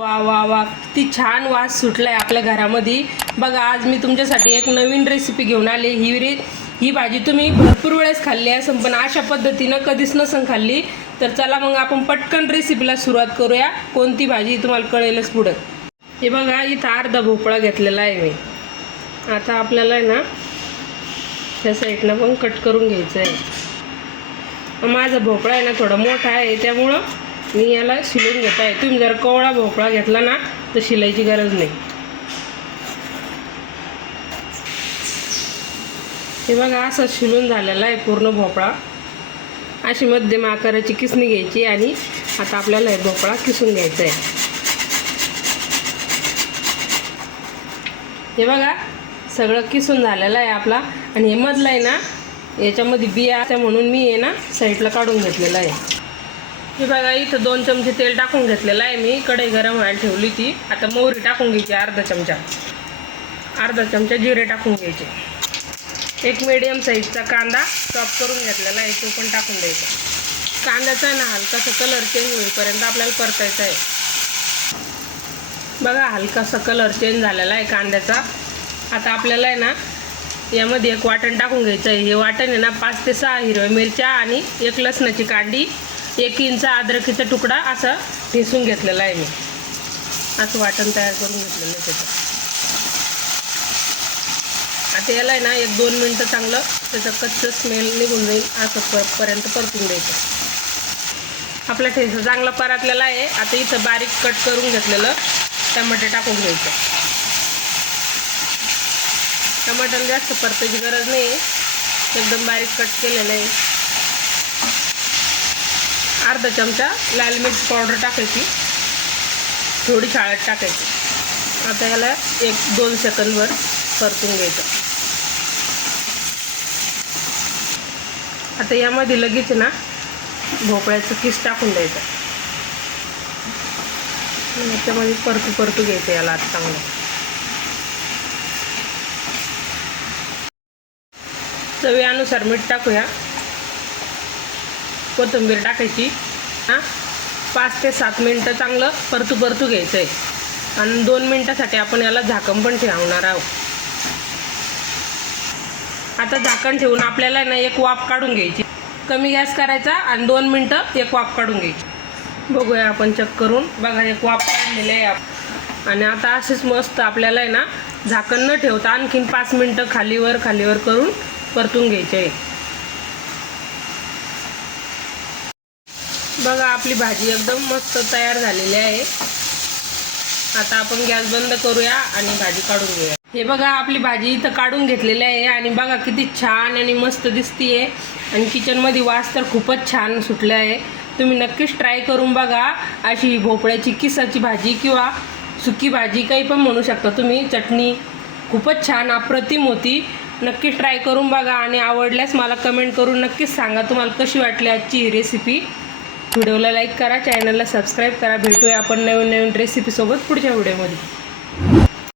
वा वा वा. किती छान वास सुटला आहे आपल्या घरामध्ये. बघा आज मी तुमच्यासाठी एक नवीन रेसिपी घेऊन आले. ही रे ही भाजी तुम्ही भरपूर वेळेस खाल्ली आहे पण अशा पद्धतीनं कधीच नसन खाल्ली. तर चला मग आपण पटकन रेसिपीला सुरुवात करूया. कोणती भाजी तुम्हाला कळेलच पुढं. हे बघा इथं अर्धा भोपळा घेतलेला आहे मी. आता आपल्याला आहे ना त्या साईडनं पण कट करून घ्यायचं आहे. माझा भोपळा आहे ना थोडा मोठा आहे त्यामुळं मी याला शिलून घेत आहे. तुम्ही जर कोवळा भोपळा घेतला ना तर शिलायची गरज नाही. हे बघा असं शिलून झालेला आहे पूर्ण भोपळा. अशी मध्यम आकाराची किसणी घ्यायची आणि आता आपल्याला हे भोपळा किसून घ्यायचा आहे. हे बघा सगळं किसून झालेलं आहे आपला. आणि हे मधलं आहे ना याच्यामध्ये बिया त्या म्हणून मी आहे ना साईडला काढून घेतलेलं आहे. हे बघा इथं दोन चमचे तेल टाकून घेतलेलं आहे मी. कढई गरम व्हायला ठेवली ती. आता मोहरी टाकून घ्यायची अर्धा चमचा. अर्धा चमचा जिरे टाकून घ्यायचे. एक मिडियम साईजचा कांदा चॉप करून घेतलेला आहे तो पण टाकून द्यायचा. कांद्याचा ना हलकासा कलर चेंज होईपर्यंत आपल्याला परतायचा आहे. बघा हलकासा कलर चेंज झालेला आहे कांद्याचा. आता आपल्याला आहे ना यामध्ये एक वाटण टाकून घ्यायचं आहे. हे वाटण आहे ना पाच ते सहा हिरव्या मिरच्या आणि एक लसणाची कांडी एक इंच अद्रकीचा तुकडा असा ठेसून घेतलेला आहे मी. असं वाटण तयार करून घेतलेलं आहे त्याचं. आता याला आहे ना एक दोन मिनटं चांगलं त्याचं कच्चं स्मेल निघून जाईल असं प पर्यंत परतून द्यायचं. आपला ठेसा चांगला परतलेला आहे. आता इथं बारीक कट करून घेतलेलं टमाटे टाकून घ्यायचं. टमाटर जास्त परतायची गरज नाही एकदम बारीक कट केलेलं आहे. अर्धा चमचा लाल मिरची पावडर टाकायची. थोडी शाळेत टाकायची. आता याला एक दोन सेकंदवर परतून घ्यायचं. आता यामध्ये लगेच ना भोपळ्याचं किस टाकून द्यायचं. याच्यामध्ये परतू परतू घ्यायचं याला आता चांगलं. चवीनुसार मीठ टाकूया. कोथिंबीर टाकायची. हां? पाच ते सात मिनटं चांगलं परतू परतू घ्यायचं आहे आणि दोन मिनटासाठी आपण याला झाकण पण ठेवणार आहोत. आता झाकण ठेवून आपल्याला ना एक वाफ काढून घ्यायची. कमी गॅस करायचा आणि दोन मिनटं एक वाफ काढून घ्यायची. बघूया आपण चेक करून. बघा एक वाफ काढलेलं आहे आणि आता असेच मस्त आपल्याला आहे ना झाकण न ठेवता आणखीन पाच मिनटं खालीवर खालीवर करून परतून घ्यायचे. आहे बघा आपली भाजी एकदम मस्त तयार झालेली आहे. आता आपण गॅस बंद करूया आणि भाजी काढून घेऊया. हे बघा आपली भाजी इथं काढून घेतलेली आहे आणि बघा किती छान आणि मस्त दिसतीये. आणि किचनमध्ये वास तर खूपच छान सुटला आहे. तुम्ही नक्कीच ट्राय करून बघा. अशी भोपळ्याची किसाची भाजी किंवा सुकी भाजी काही पण म्हणू शकता तुम्ही. चटणी खूपच छान अप्रतिम होती. नक्कीच ट्राय करून बघा आणि आवडल्यास मला कमेंट करून नक्कीच सांगा तुम्हाला कशी वाटली आजची ही रेसिपी व्हिडिओला लाईक करा चॅनलला सबस्क्राईब करा. भेटूया आपण नवीन नवीन रेसिपीसोबत पुढच्या व्हिडिओमध्ये.